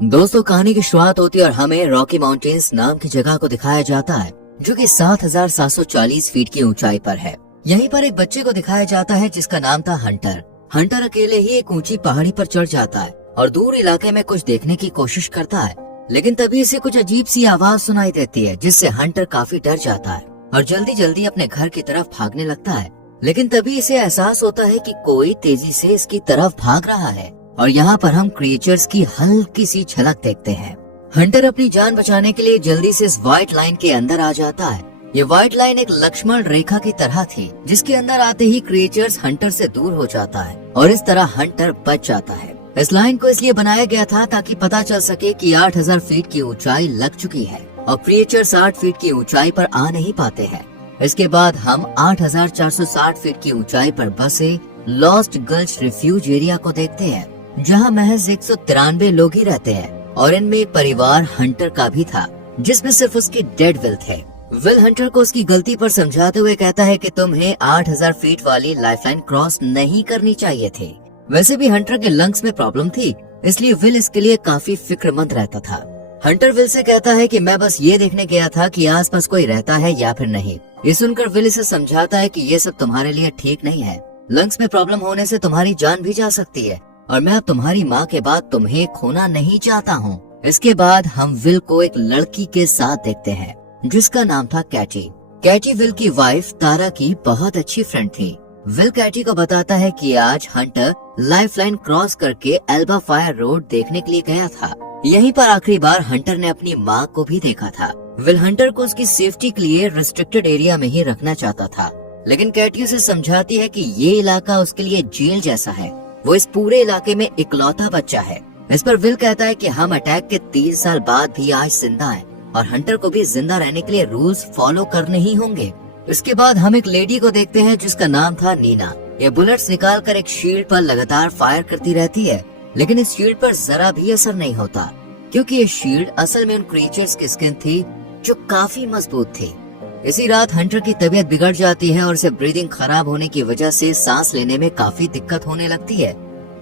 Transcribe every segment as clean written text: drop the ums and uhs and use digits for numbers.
दोस्तों, कहानी की शुरुआत होती है और हमें रॉकी माउंटेन्स नाम की जगह को दिखाया जाता है जो कि 7,740 फीट की ऊंचाई पर है। यहीं पर एक बच्चे को दिखाया जाता है जिसका नाम था हंटर। हंटर अकेले ही एक ऊंची पहाड़ी पर चढ़ जाता है और दूर इलाके में कुछ देखने की कोशिश करता है, लेकिन तभी इसे कुछ अजीब सी आवाज सुनाई देती है जिससे हंटर काफी डर जाता है और जल्दी जल्दी अपने घर की तरफ भागने लगता है। लेकिन तभी इसे एहसास होता है कि कोई तेजी से इसकी तरफ भाग रहा है और यहाँ पर हम क्रिएचर्स की हल्की सी झलक देखते हैं। हंटर अपनी जान बचाने के लिए जल्दी से इस व्हाइट लाइन के अंदर आ जाता है। ये व्हाइट लाइन एक लक्ष्मण रेखा की तरह थी जिसके अंदर आते ही क्रिएचर्स हंटर से दूर हो जाता है और इस तरह हंटर बच जाता है। इस लाइन को इसलिए बनाया गया था ताकि पता चल सके कि 8,000 फीट की ऊंचाई लग चुकी है और क्रिएचर्स 8 फीट की ऊंचाई पर आ नहीं पाते हैं। इसके बाद हम 8,460 फीट की ऊंचाई पर बसे लॉस्ट गल्च रिफ्यूज एरिया को देखते हैं जहां महज 193 लोग ही रहते हैं और इनमें एक परिवार हंटर का भी था जिसमें सिर्फ उसकी डेड विल थे। विल हंटर को उसकी गलती पर समझाते हुए कहता है कि तुम्हें 8,000 फीट वाली लाइफलाइन क्रॉस नहीं करनी चाहिए थी। वैसे भी हंटर के लंग्स में प्रॉब्लम थी, इसलिए विल इसके लिए काफी फिक्रमंद रहता था। हंटर विल से कहता है कि मैं बस ये देखने गया था कि आसपास कोई रहता है या फिर नहीं। ये सुनकर विल इसे समझाता है कि ये सब तुम्हारे लिए ठीक नहीं है। लंग्स में प्रॉब्लम होने से तुम्हारी जान भी जा सकती है और मैं अब तुम्हारी माँ के बाद तुम्हें खोना नहीं चाहता हूँ। इसके बाद हम विल को एक लड़की के साथ देखते हैं जिसका नाम था कैटी। कैटी विल की वाइफ तारा की बहुत अच्छी फ्रेंड थी। विल कैटी को बताता है कि आज हंटर लाइफलाइन क्रॉस करके एल्बा फायर रोड देखने के लिए गया था। यहीं पर आखिरी बार हंटर ने अपनी माँ को भी देखा था। विल हंटर को उसकी सेफ्टी के लिए रिस्ट्रिक्टेड एरिया में ही रखना चाहता था, लेकिन कैटी उसे समझाती है कि ये इलाका उसके लिए जेल जैसा है। वो इस पूरे इलाके में इकलौता बच्चा है। इस पर विल कहता है कि हम अटैक के 3 साल बाद भी आज जिंदा हैं और हंटर को भी जिंदा रहने के लिए रूल्स फॉलो करने ही होंगे। इसके बाद हम एक लेडी को देखते हैं जिसका नाम था नीना। ये बुलेट्स निकाल कर एक शील्ड पर लगातार फायर करती रहती है, लेकिन इस शील्ड पर जरा भी असर नहीं होता क्योंकि ये शील्ड असल में उन क्रिएचर्स की स्किन थी जो काफी मजबूत थी। इसी रात हंटर की तबीयत बिगड़ जाती है और उसे ब्रीदिंग खराब होने की वजह से सांस लेने में काफी दिक्कत होने लगती है,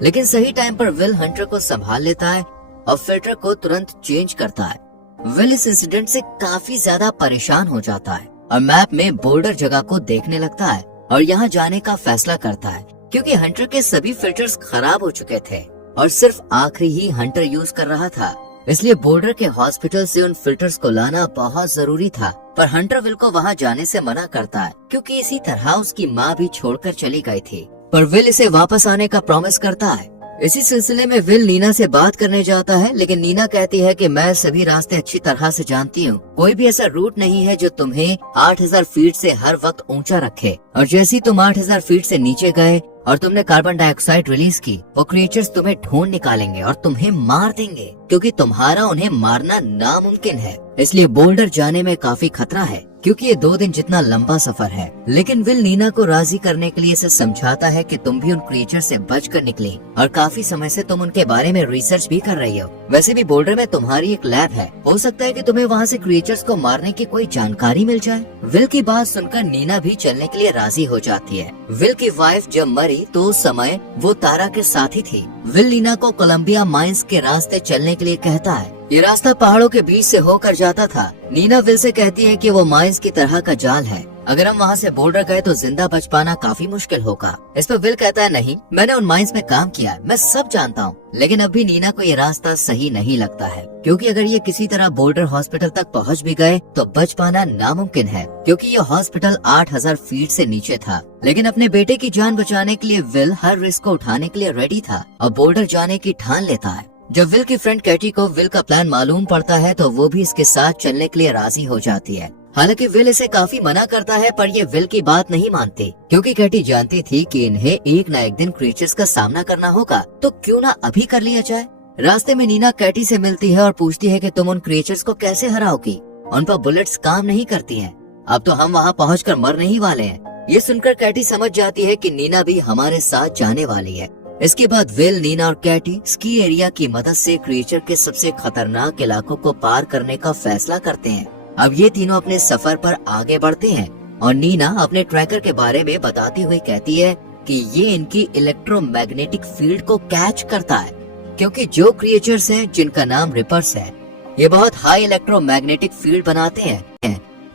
लेकिन सही टाइम पर विल हंटर को संभाल लेता है और फिल्टर को तुरंत चेंज करता है। विल इस इंसिडेंट से काफी ज्यादा परेशान हो जाता है और मैप में बोल्डर जगह को देखने लगता है और यहाँ जाने का फैसला करता है क्योंकि हंटर के सभी फिल्टर्स खराब हो चुके थे और सिर्फ आखिरी ही हंटर यूज कर रहा था, इसलिए बोल्डर के हॉस्पिटल से उन फिल्टर्स को लाना बहुत जरूरी था। पर हंटर विल को वहाँ जाने से मना करता है क्योंकि इसी तरह उसकी माँ भी छोड़कर चली गई थी, पर विल इसे वापस आने का प्रॉमिस करता है। इसी सिलसिले में विल नीना से बात करने जाता है, लेकिन नीना कहती है कि मैं सभी रास्ते अच्छी तरह से जानती हूँ। कोई भी ऐसा रूट नहीं है जो तुम्हें 8,000 फीट से हर वक्त ऊंचा रखे, और जैसे ही तुम 8,000 फीट से नीचे गए और तुमने कार्बन डाइऑक्साइड रिलीज की, वो क्रिएचर्स तुम्हें ढूंढ निकालेंगे और तुम्हें मार देंगे क्योंकि तुम्हारा उन्हें मारना नामुमकिन है। इसलिए बोल्डर जाने में काफी खतरा है क्योंकि ये 2 दिन जितना लंबा सफर है। लेकिन विल नीना को राजी करने के लिए इसे समझाता है कि तुम भी उन क्रिएचर से बचकर निकली और काफी समय से तुम उनके बारे में रिसर्च भी कर रही हो। वैसे भी बोल्डर में तुम्हारी एक लैब है, हो सकता है कि तुम्हें वहाँ से क्रिएचर्स को मारने की कोई जानकारी मिल जाए। विल की बात सुनकर नीना भी चलने के लिए राजी हो जाती है। विल की वाइफ जब मरी तो उस समय वो तारा के साथ ही थी। विल नीना को कोलंबिया माइंस के रास्ते चलने के लिए कहता है। ये रास्ता पहाड़ों के बीच से होकर जाता था। नीना विल से कहती है कि वो माइंस की तरह का जाल है, अगर हम वहाँ से बोल्डर गए तो जिंदा बच पाना काफी मुश्किल होगा। इस पर विल कहता है नहीं, मैंने उन माइंस में काम किया है, मैं सब जानता हूँ। लेकिन अब भी नीना को ये रास्ता सही नहीं लगता है क्योंकि अगर ये किसी तरह बोल्डर हॉस्पिटल तक पहुँच भी गए तो बच पाना नामुमकिन है क्योंकि ये हॉस्पिटल 8,000 फीट से नीचे था। लेकिन अपने बेटे की जान बचाने के लिए विल हर रिस्क को उठाने के लिए रेडी था और बोल्डर जाने की ठान लेता है। जब विल की फ्रेंड कैटी को विल का प्लान मालूम पड़ता है तो वो भी इसके साथ चलने के लिए राजी हो जाती है। हालांकि विल इसे काफी मना करता है, पर ये विल की बात नहीं मानती क्योंकि कैटी जानती थी कि इन्हें एक न एक दिन क्रिएचर्स का सामना करना होगा, तो क्यों ना अभी कर लिया जाए। रास्ते में नीना कैटी से मिलती है और पूछती है कि तुम उन क्रिएचर्स को कैसे हराओगी, उन पर बुलेट्स काम नहीं करती हैं। अब तो हम वहाँ पहुँचकर मरने ही वाले हैं। ये सुनकर कैटी समझ जाती है कि नीना भी हमारे साथ जाने वाली है। इसके बाद विल, नीना और कैटी स्की एरिया की मदद से क्रिएचर के सबसे खतरनाक इलाकों को पार करने का फैसला करते हैं। अब ये तीनों अपने सफर पर आगे बढ़ते हैं और नीना अपने ट्रैकर के बारे में बताती हुई कहती है कि ये इनकी इलेक्ट्रोमैग्नेटिक फील्ड को कैच करता है क्योंकि जो क्रिएचर्स हैं जिनका नाम रिपर्स है, ये बहुत हाई इलेक्ट्रोमैग्नेटिक फील्ड बनाते हैं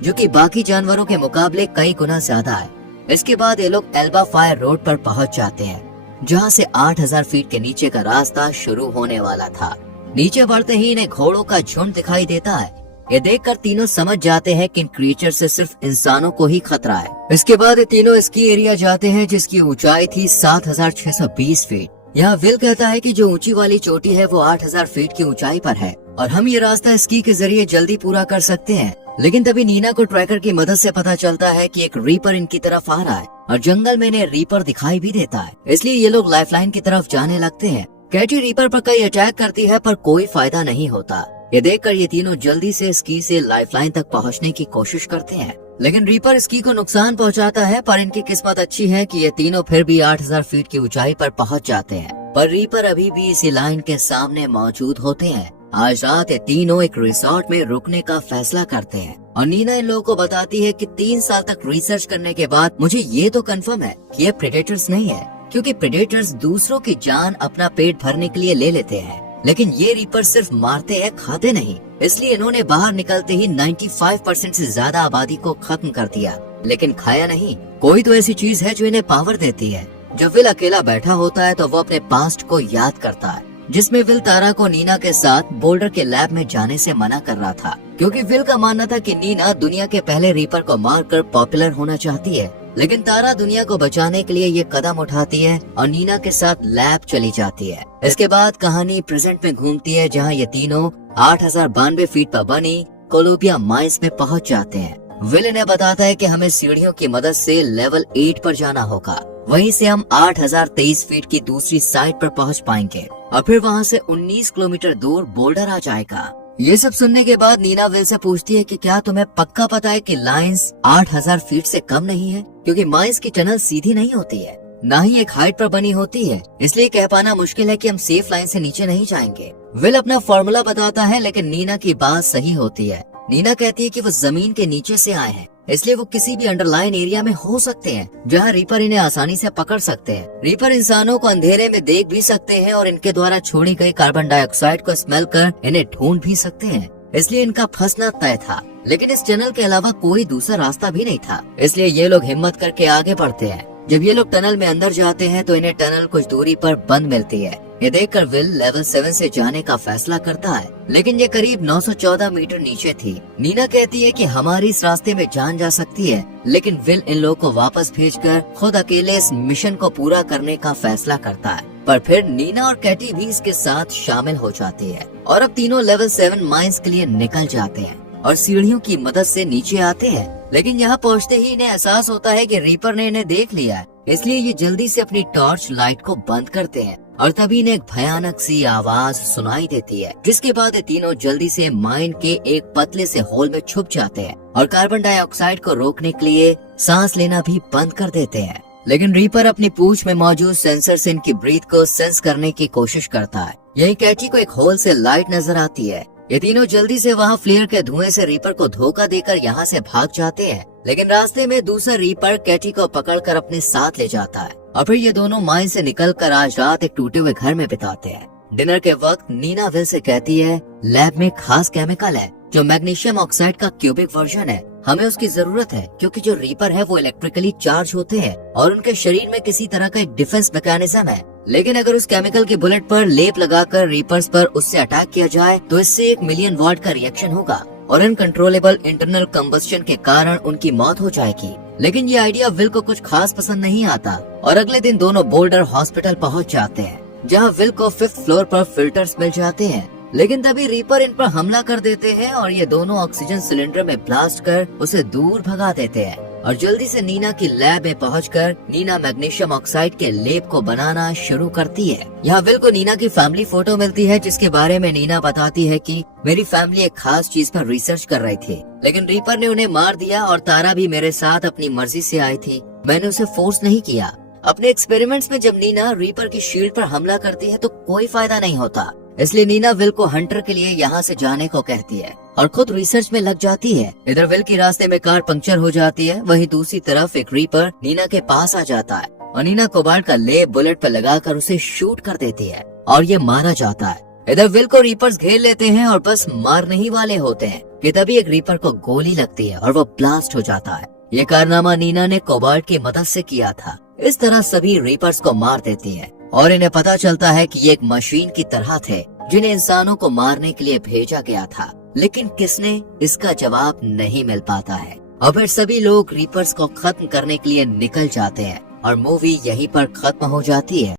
जो कि बाकी जानवरों के मुकाबले कई गुना ज्यादा है। इसके बाद ये लोग एल्बा फायर रोड पर पहुंच जाते हैं, जहां से 8000 फीट के नीचे का रास्ता शुरू होने वाला था। नीचे बढ़ते ही इन्हें घोड़ों का झुंड दिखाई देता है। ये देखकर तीनों समझ जाते हैं कि इन क्रिएचर से सिर्फ इंसानों को ही खतरा है। इसके बाद ये तीनों स्की एरिया जाते हैं जिसकी ऊंचाई थी 7620 फीट। यहाँ विल कहता है कि जो ऊंची वाली चोटी है वो 8000 फीट की ऊंचाई पर है और हम ये रास्ता स्की के जरिए जल्दी पूरा कर सकते हैं। लेकिन तभी नीना को ट्रैकर की मदद से पता चलता है कि एक रीपर इनकी तरफ आ रहा है और जंगल में इन्हें रीपर दिखाई भी देता है, इसलिए ये लोग लाइफलाइन की तरफ जाने लगते हैं। कैटी रीपर पर कई अटैक करती है पर कोई फायदा नहीं होता। ये देखकर ये तीनों जल्दी से स्की से लाइफलाइन तक पहुंचने की कोशिश करते हैं, लेकिन रीपर स्की को नुकसान पहुंचाता है। पर इनकी किस्मत अच्छी है कि ये तीनों फिर भी 8000 फीट की ऊंचाई पर पहुंच जाते हैं। पर रीपर अभी भी इसी लाइन के सामने मौजूद होते हैं। आज रात ये तीनों एक रिसोर्ट में रुकने का फैसला करते हैं और नीना इन लोगों को बताती है कि 3 साल तक रिसर्च करने के बाद मुझे ये तो कंफर्म है कि ये प्रेडेटर्स नहीं है, क्योंकि प्रेडेटर्स दूसरों की जान अपना पेट भरने के लिए ले लेते हैं, लेकिन ये रीपर सिर्फ मारते हैं, खाते नहीं। इसलिए इन्होंने बाहर निकलते ही 95% से ज्यादा आबादी को खत्म कर दिया, लेकिन खाया नहीं। कोई तो ऐसी चीज है जो इन्हें पावर देती है। जब विल अकेला बैठा होता है तो वो अपने पास्ट को याद करता है, जिसमें विल तारा को नीना के साथ बोल्डर के लैब में जाने से मना कर रहा था, क्योंकि विल का मानना था कि नीना दुनिया के पहले रीपर को मारकर पॉपुलर होना चाहती है। लेकिन तारा दुनिया को बचाने के लिए ये कदम उठाती है और नीना के साथ लैब चली जाती है। इसके बाद कहानी प्रेजेंट में घूमती है, जहाँ ये तीनों 8092 फीट पर बनी कोलंबिया माइंस में पहुंच जाते हैं। विल इन्हें बताता है कि हमें सीढ़ियों की मदद से लेवल 8 पर जाना होगा, वहीं से हम 8023 फीट की दूसरी साइड पर पहुंच पाएंगे और फिर वहां से 19 किलोमीटर दूर बोल्डर आ जाएगा। ये सब सुनने के बाद नीना विल से पूछती है कि क्या तुम्हें पक्का पता है कि लाइंस 8000 फीट से कम नहीं है, क्योंकि माइंस की टनल सीधी नहीं होती है, न ही एक हाइट पर बनी होती है, इसलिए कह पाना मुश्किल है कि हम सेफ लाइन से नीचे नहीं जाएंगे। विल अपना फॉर्मूला बताता है, लेकिन नीना की बात सही होती है। नीना कहती है कि वो जमीन के नीचे से आए हैं, इसलिए वो किसी भी अंडरलाइन एरिया में हो सकते हैं जहाँ रीपर इन्हें आसानी से पकड़ सकते हैं। रीपर इंसानों को अंधेरे में देख भी सकते हैं और इनके द्वारा छोड़ी गई कार्बन डाइऑक्साइड को स्मेल कर इन्हें ढूंढ भी सकते हैं, इसलिए इनका फंसना तय था। लेकिन इस टनल के अलावा कोई दूसरा रास्ता भी नहीं था, इसलिए ये लोग हिम्मत करके आगे बढ़ते हैं। जब ये लोग टनल में अंदर जाते हैं तो इन्हें टनल कुछ दूरी पर बंद मिलती है। ये देखकर विल लेवल 7 से जाने का फैसला करता है, लेकिन ये करीब 914 मीटर नीचे थी। नीना कहती है कि हमारी इस रास्ते में जान जा सकती है, लेकिन विल इन लोगों को वापस भेजकर खुद अकेले इस मिशन को पूरा करने का फैसला करता है। पर फिर नीना और कैटी भी इसके साथ शामिल हो जाती है और अब तीनों लेवल 7 माइंस के लिए निकल जाते हैं और सीढ़ियों की मदद से नीचे आते हैं। लेकिन यहाँ पहुँचते ही इन्हें एहसास होता है कि रीपर ने इन्हें देख लिया है, इसलिए ये जल्दी से अपनी टॉर्च लाइट को बंद करते हैं और तभी इन्हें एक भयानक सी आवाज सुनाई देती है, जिसके बाद ये तीनों जल्दी से माइन के एक पतले से होल में छुप जाते हैं और कार्बन डाइऑक्साइड को रोकने के लिए सांस लेना भी बंद कर देते हैं। लेकिन रीपर अपनी पूंछ में मौजूद सेंसर से इनकी ब्रीथ को सेंस करने की कोशिश करता है। यही कैटी को एक होल से लाइट नजर आती है। ये तीनों जल्दी से वहाँ फ्लेयर के धुएं से रीपर को धोखा देकर यहाँ से भाग जाते हैं, लेकिन रास्ते में दूसरा रीपर कैटी को पकड़कर अपने साथ ले जाता है और फिर ये दोनों माइन से निकलकर आज रात एक टूटे हुए घर में बिताते हैं। डिनर के वक्त नीना विल से कहती है, लैब में खास केमिकल है जो मैग्नीशियम ऑक्साइड का क्यूबिक वर्जन है, हमें उसकी जरूरत है, क्योंकि जो रीपर है वो इलेक्ट्रिकली चार्ज होते हैं और उनके शरीर में किसी तरह का एक डिफेंस मैकेनिज्म है। लेकिन अगर उस केमिकल की बुलेट पर लेप लगाकर रीपर्स पर उससे अटैक किया जाए तो इससे 1 मिलियन वॉट का रिएक्शन होगा और अनकंट्रोलेबल इंटरनल कंबस्शन के कारण उनकी मौत हो जाएगी। लेकिन ये आइडिया विल को कुछ खास पसंद नहीं आता और अगले दिन दोनों बोल्डर हॉस्पिटल पहुंच जाते हैं, जहां विल को 5th फ्लोर पर फिल्टर्स मिल जाते हैं। लेकिन तभी रीपर इन पर हमला कर देते हैं और ये दोनों ऑक्सीजन सिलेंडर में ब्लास्ट कर उसे दूर भगा देते हैं और जल्दी से नीना की लैब में पहुंचकर नीना मैग्नीशियम ऑक्साइड के लेप को बनाना शुरू करती है। यहाँ विल को नीना की फैमिली फोटो मिलती है, जिसके बारे में नीना बताती है कि मेरी फैमिली एक खास चीज पर रिसर्च कर रही थी, लेकिन रीपर ने उन्हें मार दिया और तारा भी मेरे साथ अपनी मर्जी से आई थी, मैंने उसे फोर्स नहीं किया। अपने एक्सपेरिमेंट्स में जब नीना रीपर की शील्ड पर हमला करती है तो कोई फायदा नहीं होता, इसलिए नीना विल को हंटर के लिए यहाँ से जाने को कहती है और खुद रिसर्च में लग जाती है। इधर विल की रास्ते में कार पंक्चर हो जाती है, वहीं दूसरी तरफ एक रीपर नीना के पास आ जाता है और नीना कोबाल्ट का लेप बुलेट पर लगाकर उसे शूट कर देती है। और ये मारा जाता है। इधर विल को रीपर्स घेर लेते हैं और बस मारने ही वाले होते हैं कि तभी एक रीपर को गोली लगती है और वो ब्लास्ट हो जाता है। ये कारनामा नीना ने कोबाल्ट की मदद से किया था। इस तरह सभी रीपर्स को मार देती है और इन्हें पता चलता है कि ये एक मशीन की तरह थे जिन्हें इंसानों को मारने के लिए भेजा गया था, लेकिन किसने, इसका जवाब नहीं मिल पाता है। और फिर सभी लोग रीपर्स को खत्म करने के लिए निकल जाते हैं और मूवी यहीं पर खत्म हो जाती है।